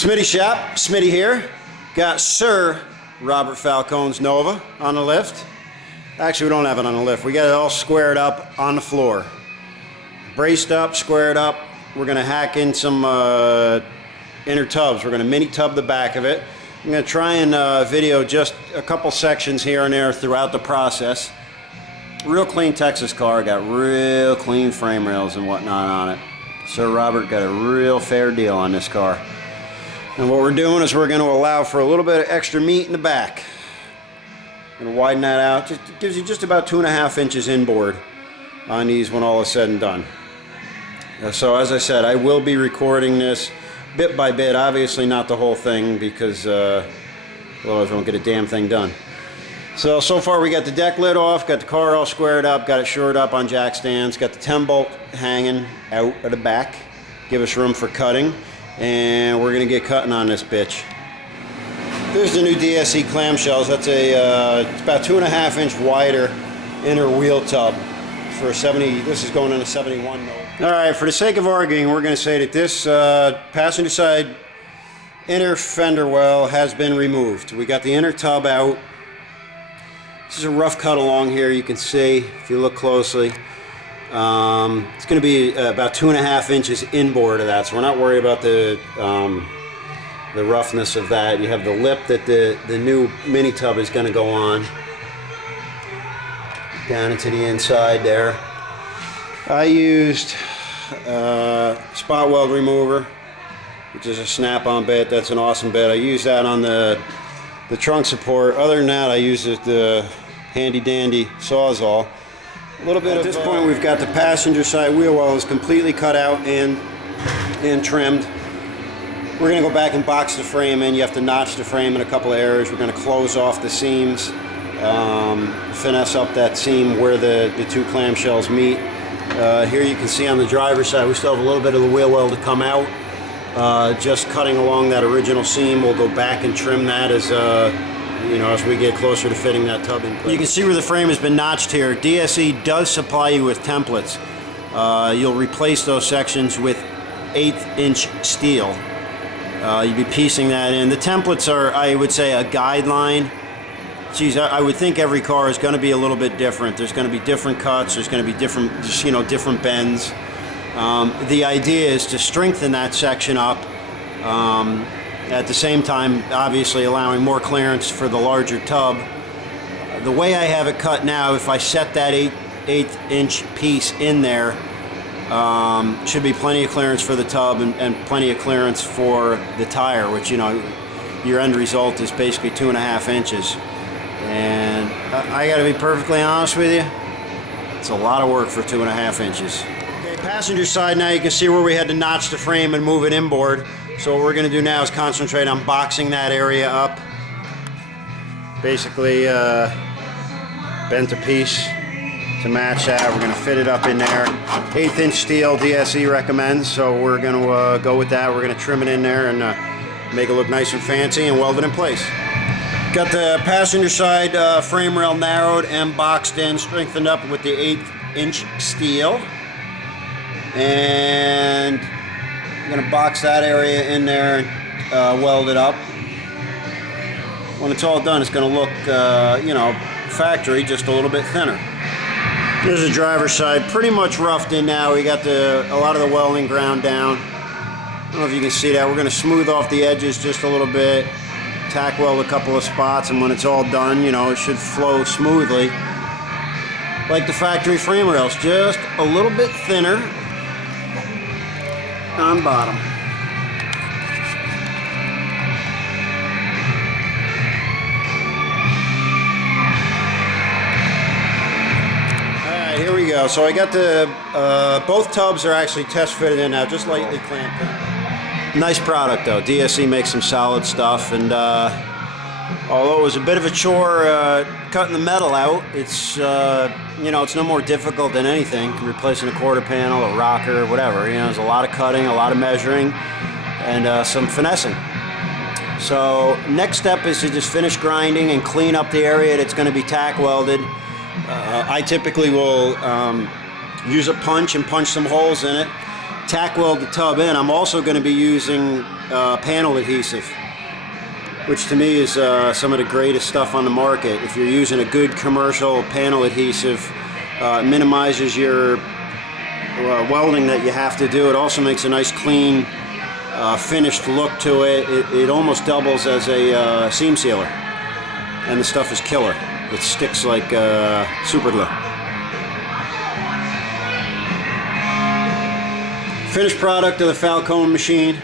Smitty shop, Smitty here. Got Sir Robert Falcone's Nova on the lift. Actually, we don't have it on the lift. We got it all squared up on the floor. Braced up, squared up. We're gonna hack in some inner tubs. We're gonna mini tub the back of it. I'm gonna try and video just a couple sections here and there throughout the process. Real clean Texas car, got real clean frame rails and whatnot on it. Sir Robert got a real fair deal on this car. And what we're doing is we're going to allow for a little bit of extra meat in the back. Going to widen that out. It gives you just about 2.5 inches inboard on these when all is said and done. So as I said, I will be recording this bit by bit. Obviously not the whole thing because otherwise I won't get a damn thing done. So far we got the deck lid off, got the car all squared up, got it shored up on jack stands, got the 10 bolt hanging out of the back, give us room for cutting, and we're going to get cutting on this bitch. Here's the new DSE clamshells. That's it's about 2.5 inch wider inner wheel tub for a 70. This is going on a 71 mil. Alright, for the sake of arguing, we're going to say that this passenger side inner fender well has been removed. We got the inner tub out. This is a rough cut along here, you can see if you look closely. It's going to be about 2.5 inches inboard of that, so we're not worried about the roughness of that. You have the lip that the new mini tub is going to go on down into the inside there. I used spot weld remover, which is a snap-on bit. That's an awesome bit. I used that on the trunk support. Other than that, I used the handy dandy Sawzall. A little bit. At this point, we've got the passenger side wheel well is completely cut out and trimmed. We're going to go back and box the frame in. You have to notch the frame in a couple of areas. We're going to close off the seams, finesse up that seam where the two clamshells meet. Here you can see on the driver's side we still have a little bit of the wheel well to come out. Just cutting along that original seam. We'll go back and trim that as as we get closer to fitting that tub in place. You can see where the frame has been notched here. DSE does supply you with templates. You'll replace those sections with 1/8 inch steel. You'll be piecing that in. The templates are, I would say, a guideline. Geez, I would think every car is going to be a little bit different. There's going to be different cuts. There's going to be different, different bends. The idea is to strengthen that section up, at the same time obviously allowing more clearance for the larger tub. The way I have it cut now, if I set that 1/8 inch piece in there, should be plenty of clearance for the tub and plenty of clearance for the tire, which your end result is basically 2.5 inches. And I got to be perfectly honest with you, it's a lot of work for 2.5 inches. Passenger side, now you can see where we had to notch the frame and move it inboard. So what we're going to do now is concentrate on boxing that area up. Basically bent a piece to match that. We're going to fit it up in there. 1/8 inch steel DSE recommends, so we're going to go with that. We're going to trim it in there and make it look nice and fancy and weld it in place. Got the passenger side frame rail narrowed and boxed in, strengthened up with the 1/8 inch steel. And I'm going to box that area in there and weld it up. When it's all done, it's going to look, factory, just a little bit thinner. Here's the driver's side, pretty much roughed in now. We got a lot of the welding ground down. I don't know if you can see that. We're going to smooth off the edges just a little bit, tack weld a couple of spots, and when it's all done, it should flow smoothly. Like the factory frame rails, just a little bit thinner on bottom. Alright, here we go. So I got both tubs are actually test fitted in now, just lightly clamped in. Nice product though. DSE makes some solid stuff, and although it was a bit of a chore cutting the metal out, it's it's no more difficult than anything, replacing a quarter panel, a rocker, whatever. There's a lot of cutting, a lot of measuring, and some finessing. So next step is to just finish grinding and clean up the area that's going to be tack welded. I typically will use a punch and punch some holes in it, tack weld the tub in. I'm also going to be using panel adhesive, which to me is some of the greatest stuff on the market. If you're using a good commercial panel adhesive, it minimizes your welding that you have to do. It also makes a nice clean finished look to it. It almost doubles as a seam sealer, and the stuff is killer. It sticks like super glue. Finished product of the Falcone machine.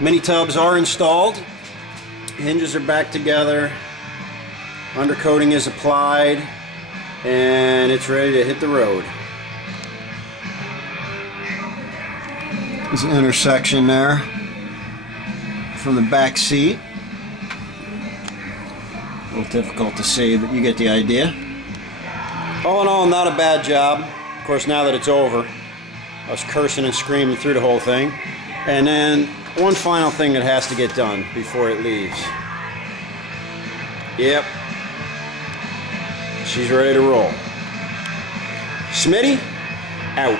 Mini tubs are installed. Hinges are back together. Undercoating is applied, and it's ready to hit the road. There's an intersection there from the back seat. A little difficult to see, but you get the idea. All in all, not a bad job. Of course, now that it's over, I was cursing and screaming through the whole thing. And then one final thing that has to get done before it leaves. Yep. She's ready to roll. Smitty, out.